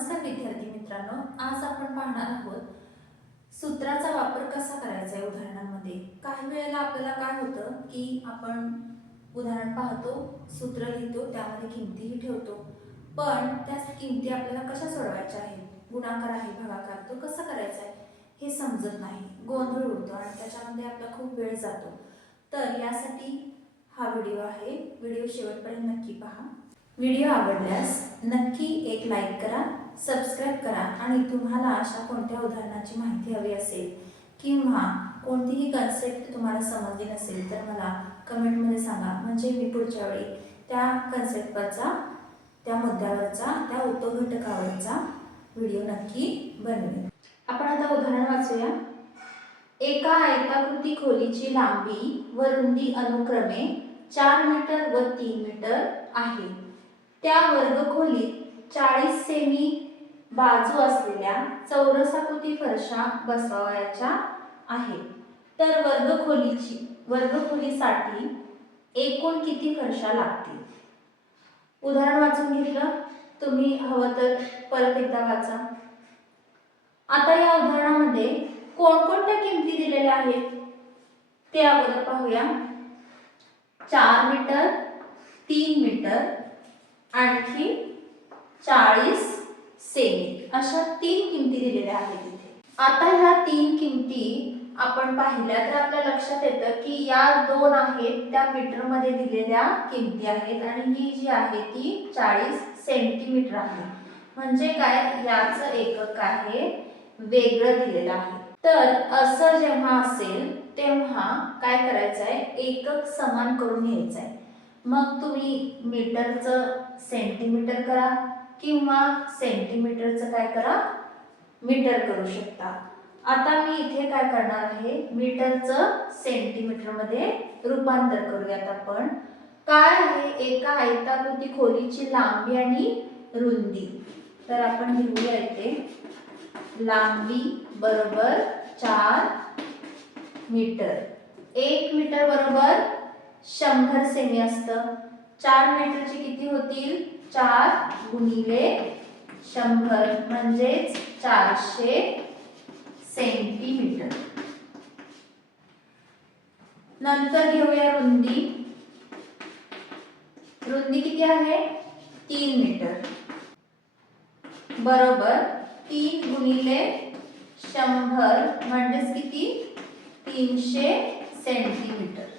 नमस्कार विद्यार्थी मित्रांनो आज आपण पाहणार आहोत सूत्राचा वापर कसा करायचा आहे उदाहरणामध्ये. काही वेळेला आपल्याला काय होतं की आपण उदाहरण पाहतो सूत्र लिहितो त्यामध्ये किमतीही ठेवतो. पण त्या किमती आपल्याला कशा सोडवायच्या आहेत? गुणाकार आहे भागाकार तो कसा करायचा आहे? हे समजत नाही. गोंधळ उडतो आणि त्याच्यामध्ये आपला खूप वेळ जातो. तर यासाठी हा व्हिडिओ आहे. व्हिडिओ शेवटपर्यंत नक्की पहा. व्हिडिओ आवडल्यास नक्की एक लाईक करा. सबस्क्राईब करा आणि तुम्हाला अशा कोणत्या उदाहरणाची माहिती हवी असेल किंवा कोणतीही कन्सेप्ट तुम्हाला समजली नसेल तर मला कमेंटमध्ये सांगा. म्हणजे मी पुढच्या वेळी त्या कन्सेप्टवरचा त्या मुद्द्यावरचा त्या उपघटकावरचा व्हिडिओ नक्की बनवेन. आपण आता उदाहरण वाचूया. एका आयताकृती खोलीची लांबी व रुंदी अनुक्रमे चार मीटर व तीन मीटर आहे. त्या वर्गखोलीत चाळीस सेमी बाजू असलेल्या चौरसाकृती फरशा बसवायच्या आहे. तर वर्गखोलीची वर्गखोलीसाठी एकूण किती फरशा लागतील? उदाहरण वाचून घेतलं? तुम्ही हवं तर परत एकदा वाचा. आता या उदाहरणामध्ये कोणकोणत्या किमती दिलेल्या आहेत? ते अगोदर पाहूया. चार मीटर तीन मीटर आणखी चाळीस सेमी. अशा तीन किमती दिलेल्या आहेत इथे. आता ह्या तीन किमती आपण पाहिल्या तर आपल्या लक्षात येतं की या दोन आहेत त्या मीटरमध्ये दिलेल्या किमती आहेत आणि ही जी आहे ती चाळीस सेंटीमीटर आहे. म्हणजे काय? याचं एकक आहे वेगळं दिलेलं आहे. तर असं जेव्हा असेल तेव्हा काय करायचं आहे एकक समान करून घ्यायचं आहे मग तुम्ही मीटरचं सेंटीमीटर करा. किंवा सेंटीमीटरचं काय करा? मीटर करू शकता. आता मी इथे काय करणार आहे? मीटरचं सेंटीमीटरमध्ये रूपांतर करूयात आपण. काय आहे? एका आयताकृती खोलीची लांबी आणि रुंदी. तर आपण लिहूया इथे. लांबी बरोबर चार मीटर. एक मीटर बरोबर शंभर सेमी असतं. चार मीटरची किती होतील? चार गुणिले शंभर म्हणजेच चारशे सेंटीमीटर. नंतर घेऊया रुंदी. रुंदी किती आहे? तीन मीटर. बरोबर. तीन गुणिले शंभर म्हणजेच किती? तीनशे सेंटीमीटर.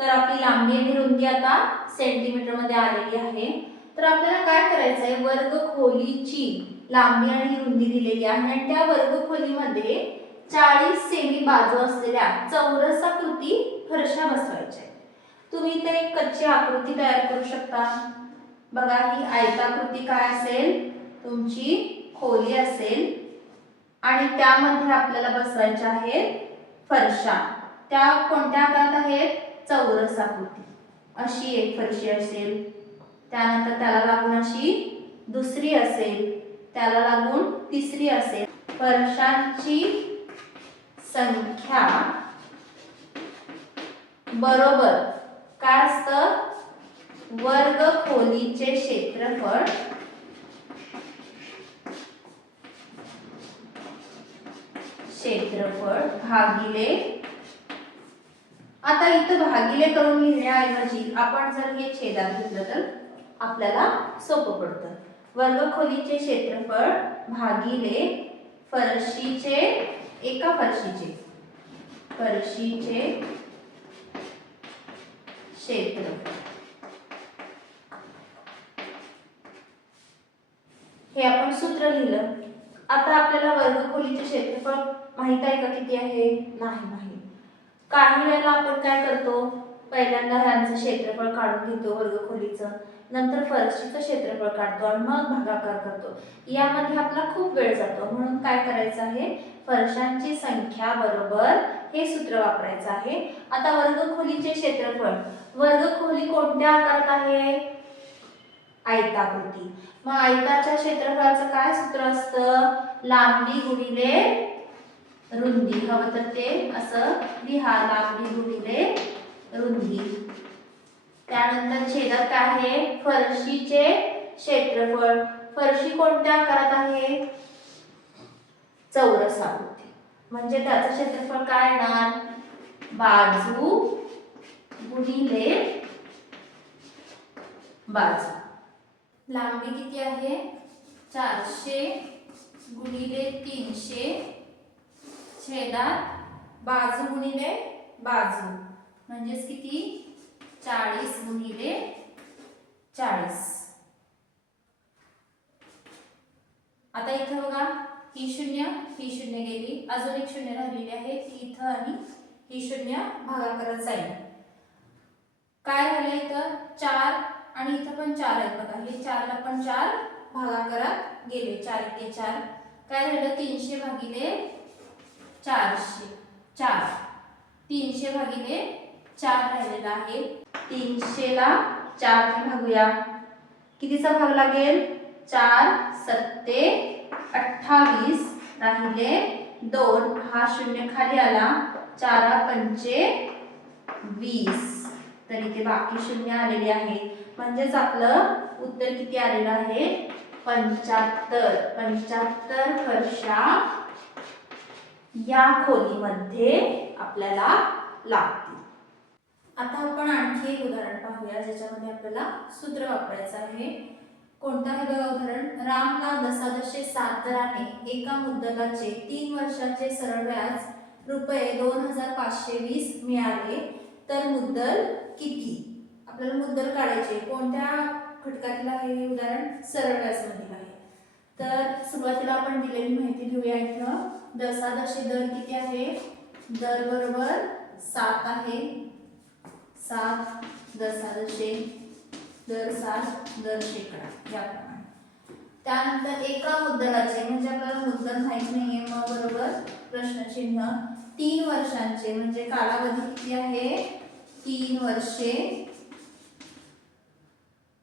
तर आपली लांबी आणि रुंदी आता सेंटीमीटरमध्ये आलेली आहे. तर आपल्याला काय करायचं आहे? वर्ग खोलीची लांबी आणि रुंदी दिलेली आहे आणि त्या वर्ग खोलीमध्ये चाळीस सेमी बाजू असलेल्या चौरसाकृती फरशा बसवायच्या तुम्ही इथे एक कच्ची आकृती तयार करू शकता. बघा ही आयताकृती काय असेल? तुमची खोली असेल. आणि त्यामध्ये आपल्याला बसवायच्या आहेत फरशा. त्या कोणत्या आकारात आहेत? चौरस आकृती अशी एक फरशी असेल. त्यानंतर त्याला लागून अशी दुसरी असेल. त्याला लागून तिसरी असेल. फरशांची संख्या बरोबर काय असतं? वर्ग खोलीचे क्षेत्रफळ क्षेत्रफळ भागिले आता इथं भागिले करून लिहिण्याऐवजी आपण जर हे छेदात घेतलं तर आपल्याला सोपं पडतं. वर्गखोलीचे क्षेत्रफळ भागिले फरशीचे एका फरशीचे. फरशीचे क्षेत्र हे आपण सूत्र लिहिलं. आता आपल्याला वर्गखोलीचे क्षेत्रफळ माहीत आहे का किती आहे? नाही माहीत. काही वेळेला आपण काय करतो पहिल्यांदा ह्यांचं क्षेत्रफळ काढून घेतो वर्गखोलीचं. नंतर फरशीचं क्षेत्रफळ काढतो आणि मग भागाकार करतो. यामध्ये आपला खूप वेळ जातो. म्हणून काय करायचं आहे? फरशांची संख्या बरोबर हे सूत्र वापरायचं आहे. आता वर्गखोलीचे क्षेत्रफळ. वर्गखोली कोणत्या आकारात आहे? आयताकृती. मग आयताच्या क्षेत्रफळाचं काय सूत्र असतं? लांबी गुणिले रुंदी. हवं तर ते असं लिहा लांबी गुणिले रुंदी. त्यानंतर छेदात काय आहे फरशीचे क्षेत्रफळ. फरशी कोणत्या आकारात आहे? चौरस आकृती म्हणजे त्याचं क्षेत्रफळ काय येणार? बाजू गुणिले बाजू. लांबी किती आहे? चारशे गुणिले तीनशे छेदात बाजू गुणिले बाजू. म्हणजेच किती? चाळीस गुणिले चाळीस. आता इथं बघा ही शून्य ही शून्य गेली. अजून एक शून्य राहिलेली आहे. ती इथं आणि ही शून्य भागाकारच जाईल. काय झालं इथं? चार आणि इथं पण चार आहेत बघा. हे चारला पण चार भागाकारात गेले. चार ते चार. काय राहिलं तीनशे भागिले चारशे चार. तीनशे भागिले चार राहिलेला आहे. तीनशेला चार भागूया. कितीचा भाग लागेल? चार सत्ते अठ्ठावीस राहिले दोन. हा शून्य खाली आला. चारा पंचे वीस. तर इथे बाकी शून्य आलेले आहे. म्हणजेच आपलं उत्तर किती आलेलं आहे? पंच्याहत्तर. पंच्याहत्तर फरशा या खोलीमध्ये आपल्याला लागतील. आता आपण आणखी एक उदाहरण पाहूया ज्याच्यामध्ये आपल्याला सूत्र वापरायचं आहे. कोणतं आहे बघा उदाहरण? रामला दशादशे सात दराने एका मुद्दलाचे तीन वर्षाचे सरळ व्याज रुपये दोन हजार पाचशे वीस मिळाले. तर मुद्दल किती? आपल्याला मुद्दल काढायचे कोणत्या घटकातील आहे हे उदाहरण? सरळ व्याजमधील आहे. तर सुरुवातीला आपण दिलेली माहिती घेऊया इथं. दशादशी दर किती आहे? दर बरोबर सात आहे. सात दशादशे दर सात दर शेकडा याप्रमाणे त्यानंतर एका मुद्दलाचे म्हणजे आपल्याला मुद्दल माहीत नाहीये मग बरोबर प्रश्नचिन्ह. तीन वर्षांचे म्हणजे कालावधी किती आहे? तीन वर्षे.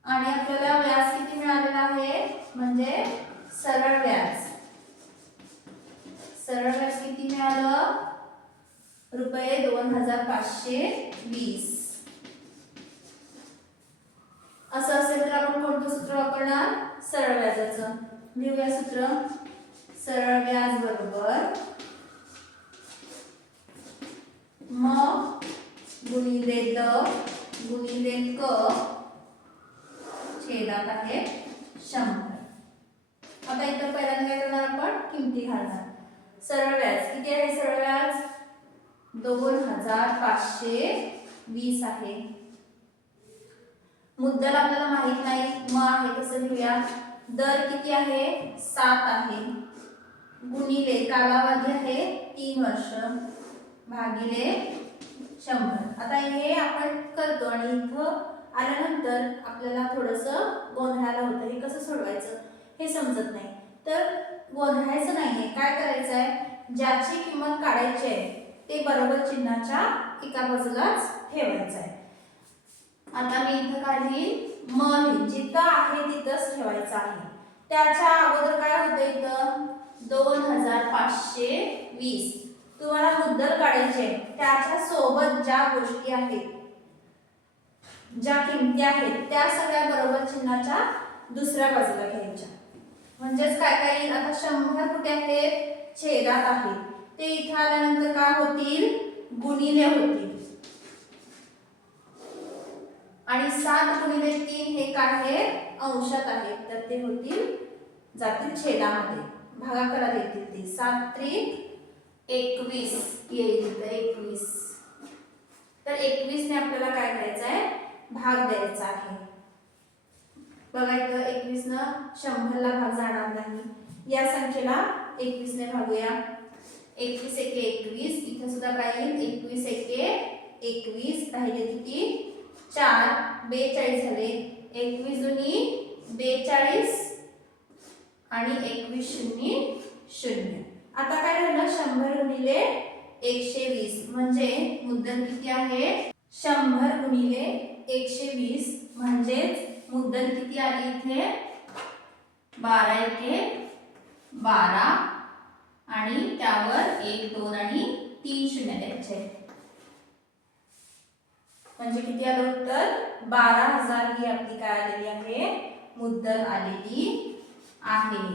आणि आपल्याला व्याज किती मिळालेला आहे? म्हणजे सरळ व्याज सरळ व्याज किती मिळालं? रुपये दोन हजार पाचशे वीस. असं असेल तर आपण कोणतं सूत्र वापरणार? सरळ व्याजाचं. लिहूया सूत्र. सरळ व्याज बरोबर म गुणिले द गुणिले क छेदात आहे शंभर. आता इथं पहिल्यांदा काय करणार आपण? किमती घालणार. सरळ व्याज. किती आहे सरळ व्याज? दोन हजार पाचशे वीस आहे. मुद्दल आपल्याला माहीत नाही. म आहे कसं लिहूया दर किती आहे? सात आहे. गुणिले कालावधी आहे तीन वर्ष. भागिले शंभर. आता हे आपण करतो आणि इथं आल्यानंतर आपल्याला थोडंसं गोंधळाला होतं. हे कसं सोडवायचं? हे समजत नाही. तर गोंधळायचं नाहीये. काय करायचं आहे ज्याची किंमत काढायची आहे ते बरोबर चिन्हाच्या एका बाजूलाच ठेवायचं आहे आता मी इथं काढली म जिथं आहे तिथंच ठेवायचं आहे. त्याच्या अगोदर काय होतं इथं? दोन हजार पाचशे वीस. तुम्हाला मुद्दल काढायचे त्याच्या सोबत ज्या गोष्टी आहेत ज्या किमती आहेत त्या सगळ्या बरोबर चिन्हाच्या दुसऱ्या बाजूला घ्यायच्या. म्हणजेच काय काय? येईल? आता शंभर कुठे आहेत? छेदात आहेत ते इथं आल्यानंतर काय होतील? गुणिले होतील. आणि सात गुणिले तीन हे काय आहे? अंशात आहेत तर ते होतील जातील छेदामध्ये. भागाकारात येतील ते. सात त्रिक एकवीस. येईल इथं एकवीस. तर एकवीसने आपल्याला काय करायचं आहे भाग द्यायचा आहे. बघा इथं एकवीसनं शंभरला भाग जाणार नाही. या संख्येला एकवीसने भागूया. एकवीस एके एकवीस इथं सुद्धा काय येईल एकवीस एके एकवीस राहिले किती? चार. बेचाळीस झाले. एकवीस जुनी बेचाळीस आणि एकवीस शून्य शून्य. आता काय राहिलं शंभर गुणिले एकशे वीस. म्हणजे मुद्दल किती आहे? शंभर गुणिले एकशे वीस किती आली इथे? बारा इथे बारा आणि त्यावर एक दोन आणि तीन शून्य द्यायचे. म्हणजे किती आलं उत्तर? बारा हजार ही आपली काय आलेली आहे? मुद्दल आलेली आहे.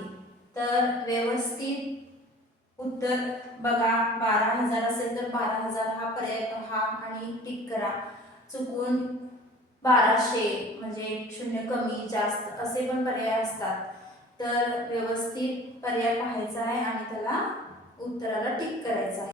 तर व्यवस्थित उत्तर बघा. बारा हजार असेल तर बारा हजार हा पर्याय पहा आणि टिक करा. चुकून बाराशे म्हणजे शून्य कमी जास्त असे पण पर्याय असतात. तर व्यवस्थित पर्याय पाहायचा आहे आणि त्याला उत्तराला टिक करायचं आहे.